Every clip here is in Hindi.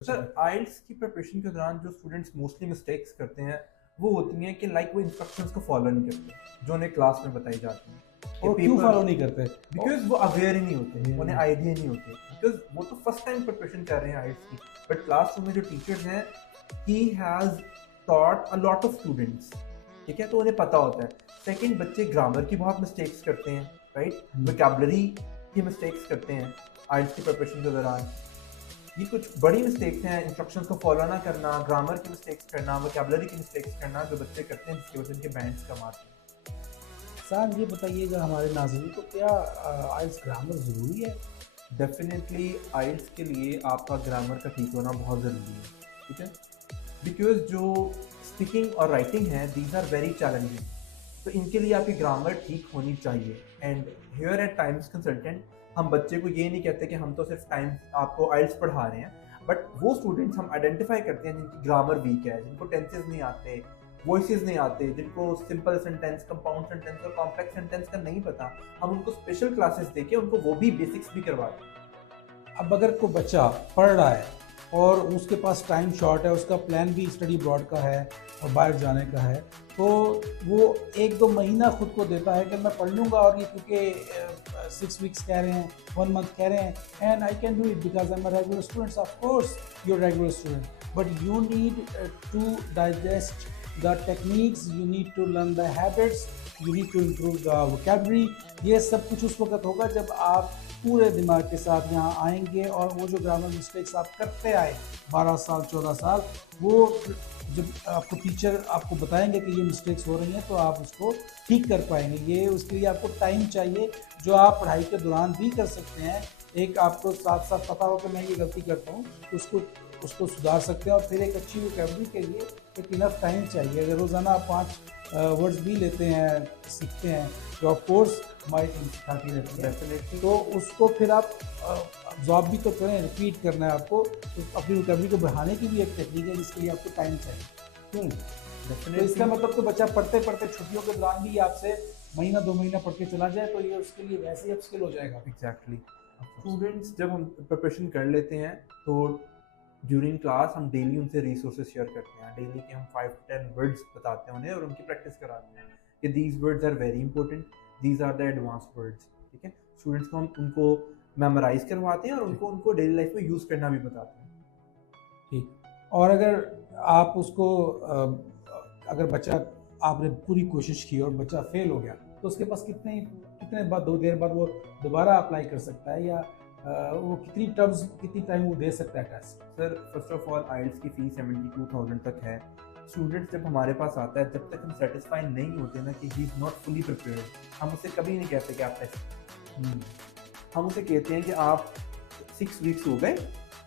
सर आइल्स की प्रिपरेशन के दौरान जो स्टूडेंट्स मोस्टली मिस्टेक्स करते हैं वो होती हैं कि वो इंस्ट्रक्शंस को फॉलो नहीं करते जो उन्हें क्लास में बताई जाती हैं कि और क्यों पेपर फॉलो नहीं करते? बिकॉज वो अवेयर ही नहीं होते, उन्हें आइडिया नहीं होती, बिकॉज वो तो फर्स्ट टाइम प्रिपरेशन कर रहे हैं आइल्स की। बट क्लासरूम में जो टीचर्स हैं he has taught a lot of students, ठीक है, तो उन्हें पता होता है। सेकंड, बच्चे ग्रामर की बहुत मिस्टेक्स करते हैं, राइट, वोकैबुलरी की मिस्टेक्स करते हैं आइल्स की प्रिपरेशन के दौरान। ये कुछ बड़ी मिस्टेक्स हैं, इंस्ट्रक्शंस को फॉलो ना करना, ग्रामर की मिस्टेक्स करना, वोकैबुलरी की मिस्टेक्स करना जो बच्चे करते हैं जिसकी वजह से उनके बैंड्स कम आते हैं। साहब ये बताइएगा हमारे नाज़रीन को, क्या आइल्स ग्रामर ज़रूरी है? डेफिनेटली आइल्स के लिए आपका ग्रामर का ठीक होना बहुत ज़रूरी है, ठीक है, बिकॉज जो स्पीकिंग और राइटिंग है दीज आर वेरी चैलेंजिंग, तो इनके लिए आपकी ग्रामर ठीक होनी चाहिए। And here eight times consultant हम बच्चे को ये नहीं कहते कि हम तो सिर्फ टाइम्स आपको आइल्स पढ़ा रहे हैं, बट वो स्टूडेंट्स हम आइडेंटिफाई करते हैं जिनकी ग्रामर वीक है, जिनको टेंसेस नहीं आते, वॉइसेस नहीं आते, जिनको सिंपल सेंटेंस, कंपाउंड सेंटेंस और कॉम्प्लेक्स सेंटेंस का नहीं पता, हम उनको स्पेशल क्लासेस देके उनको वो भी बेसिक्स भी करवाते हैं। अब अगर कोई बच्चा पढ़ रहा है और उसके पास टाइम शॉर्ट है, उसका प्लान भी स्टडी अब्रॉड का है और बाहर जाने का है, तो वो 1-2 महीना खुद को देता है कि मैं पढ़ लूँगा, और ये क्योंकि 6 वीक्स कह रहे हैं, 1 मंथ कह रहे हैं, and I can do it because I am a regular student. Of course you are regular student, but you need to digest the techniques, you need to learn the habits, you need to improve the vocabulary। ये सब कुछ उस वक्त होगा जब आप पूरे दिमाग के साथ यहाँ आएंगे, और वो जो ग्रामर मिस्टेक्स आप करते आए 12 साल 14 साल, वो जब आपको टीचर आपको बताएंगे कि ये मिस्टेक्स हो रही हैं तो आप उसको ठीक कर पाएंगे। ये उसके लिए आपको टाइम चाहिए, जो आप पढ़ाई के दौरान भी कर सकते हैं। एक आपको साथ साथ पता हो कि मैं ये गलती करता हूँ, उसको उसको सुधार सकते हैं, और फिर एक अच्छी वोकैबुलरी के लिए एक इनफ टाइम चाहिए। अगर रोज़ाना आप 5 वर्ड्स भी लेते हैं, सीखते हैं, तो ऑफ कोर्स हमारी टीम सिखाती रहती है, डेफिनेटली तो उसको फिर आप अब्जॉर्ब भी तो करें, रिपीट करना है आपको, तो अपनी वोकैबुलरी को बढ़ाने की भी एक टेक्निक है जिसके लिए आपको टाइम चाहिए। तो इसका मतलब तो बच्चा पढ़ते पढ़ते छुट्टियों के दौरान भी आपसे महीना 2 महीना पढ़ के चला जाए, तो ये उसके लिए वैसे ही अपस्किल हो जाएगा। एग्जैक्टली। स्टूडेंट्स जब हम प्रिपरेशन कर लेते हैं तो ड्यूरिंग क्लास हम डेली उनसे रिसोर्सेज शेयर करते हैं, डेली के हम 5 to 10 वर्ड्स बताते हैं उन्हें और उनकी प्रैक्टिस कराते हैं कि these words are very important, these are the advance words, ठीक है। स्टूडेंट्स को हम उनको मेमोराइज करवाते हैं और उनको उनको डेली लाइफ में यूज़ करना भी बताते हैं। ठीक। और अगर आप उसको अगर बच्चा, आपने पूरी कोशिश की और बच्चा फेल हो गया, तो उसके पास कितने कितने बाद 2 देर बाद वो दोबारा अप्लाई कर सकता है, या वो कितनी टर्म्स, कितनी टाइम वो दे सकता है test? Sir first of all IELTS की फ़ीस 72,000 तक है। स्टूडेंट जब हमारे पास आता है, जब तक हम सेटिस्फाई नहीं होते ना कि he is not fully prepared, हम उसे कभी नहीं कहते कि आप टेस्ट। हम उसे कहते हैं कि आप 6 वीक्स हो गए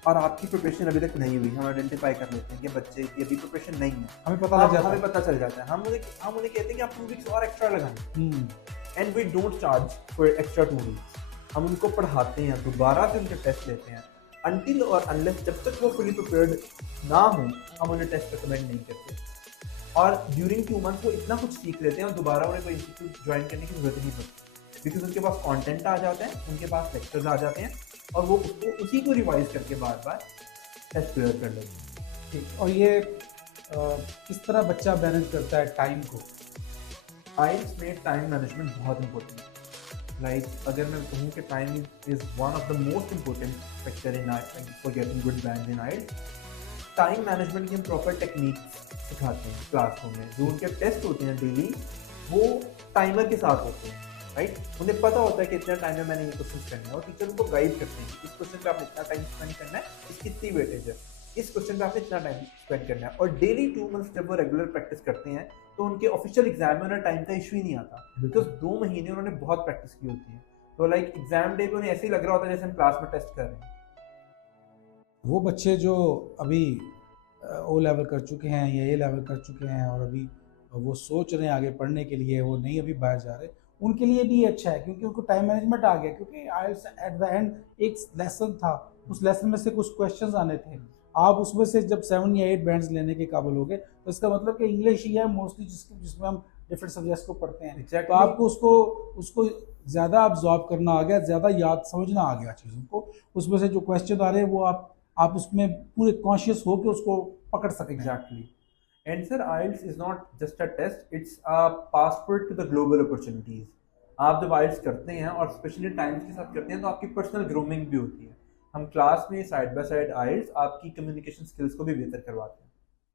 और आपकी प्रिपरेशन अभी तक नहीं हुई। हम आइडेंटिफाई कर लेते हैं कि बच्चे की अभी प्रिपरेशन नहीं है, हमें पता लग जाता हमें है। पता चल जाता है। हम उन्हें कहते हैं कि आप 2 वीक्स और एक्स्ट्रा लगाएं, and we don't charge for extra 2 weeks. हम उनको पढ़ाते हैं, दोबारा से उनके टेस्ट लेते हैं, अनटिल और अनलेस जब तक वो फुली प्रिपेयर्ड ना हो हम उन्हें टेस्ट रिकमेंड नहीं करते। और ड्यूरिंग 2 मंथ वो इतना कुछ सीख लेते हैं और दोबारा उन्हें कोई इंस्टीट्यूट ज्वाइन करने की जरूरत नहीं पड़ती, बिकॉज उनके पास कंटेंट आ जाता है, उनके पास लेक्चर्स आ जाते हैं और वो उसको उसी को रिवाइज करके बार बार टेस्ट क्लियर कर लेते हैं। ठीक। और ये किस तरह बच्चा मैनेज करता है टाइम को? आइल्स में टाइम मैनेजमेंट बहुत इंपॉर्टेंट है। लाइक अगर मैं कहूँ कि time is one of the most important factor in for getting good band in IELTS. Time management की हम प्रॉपर टेक्निक सिखाते हैं क्लासरूम में। जो उनके टेस्ट होते हैं डेली वो टाइमर के साथ होते हैं, राइट। उन्हें पता होता है कि इतना टाइम में मैंने ये क्वेश्चन करना है और टीचर उनको गाइड करते हैं कि इस क्वेश्चन पे आपने इतना टाइम स्पेंड करना है, इसकी इतनी वेटेज है, इस क्वेश्चन पे आपने इतना टाइम स्पेंड करना है। और डेली 2 मंथ्स जब वो रेगुलर प्रैक्टिस करते हैं तो उनके ऑफिशियल एग्जाम में उन्हें टाइम का इशू ही नहीं आता, बिकॉज 2 महीने उन्होंने बहुत प्रैक्टिस की होती है। तो लाइक एग्जाम डे पे उन्हें ऐसे ही लग रहा होता है जैसे हम क्लास में टेस्ट कर रहे हैं। वो बच्चे जो अभी ओ लेवल कर चुके हैं या ए लेवल कर चुके हैं, और अभी वो सोच रहे हैं आगे पढ़ने के लिए, वो नहीं अभी बाहर जा रहे, उनके लिए भी अच्छा है क्योंकि उनको टाइम मैनेजमेंट आ गया। क्योंकि आइल्स एट द एंड एक लेसन था, उस लेसन में से कुछ क्वेश्चंस आने थे, आप उसमें से जब 7 या 8 बैंड्स लेने के काबिल हो गए, तो इसका मतलब कि इंग्लिश ही है मोस्टली जिसमें हम डिफरेंट सब्जेक्ट्स को पढ़ते हैं। तो आपको उसको उसको ज़्यादा अब्जॉर्ब करना आ गया, ज़्यादा याद समझना आ गया चीज़ों को। उसमें से जो क्वेश्चन आ रहे हैं वो आप आप उसमें पूरे कॉन्शियस हो के उसको पकड़ सकते हैं। Exactly. And sir, IELTS is not just a test, it's a passport to the global opportunities. आप जब IELTS करते हैं और स्पेशली टाइम्स के साथ करते हैं तो आपकी पर्सनल ग्रूमिंग भी होती है। हम क्लास में साइड बाय साइड IELTS आपकी कम्युनिकेशन स्किल्स को भी बेहतर करवाते हैं।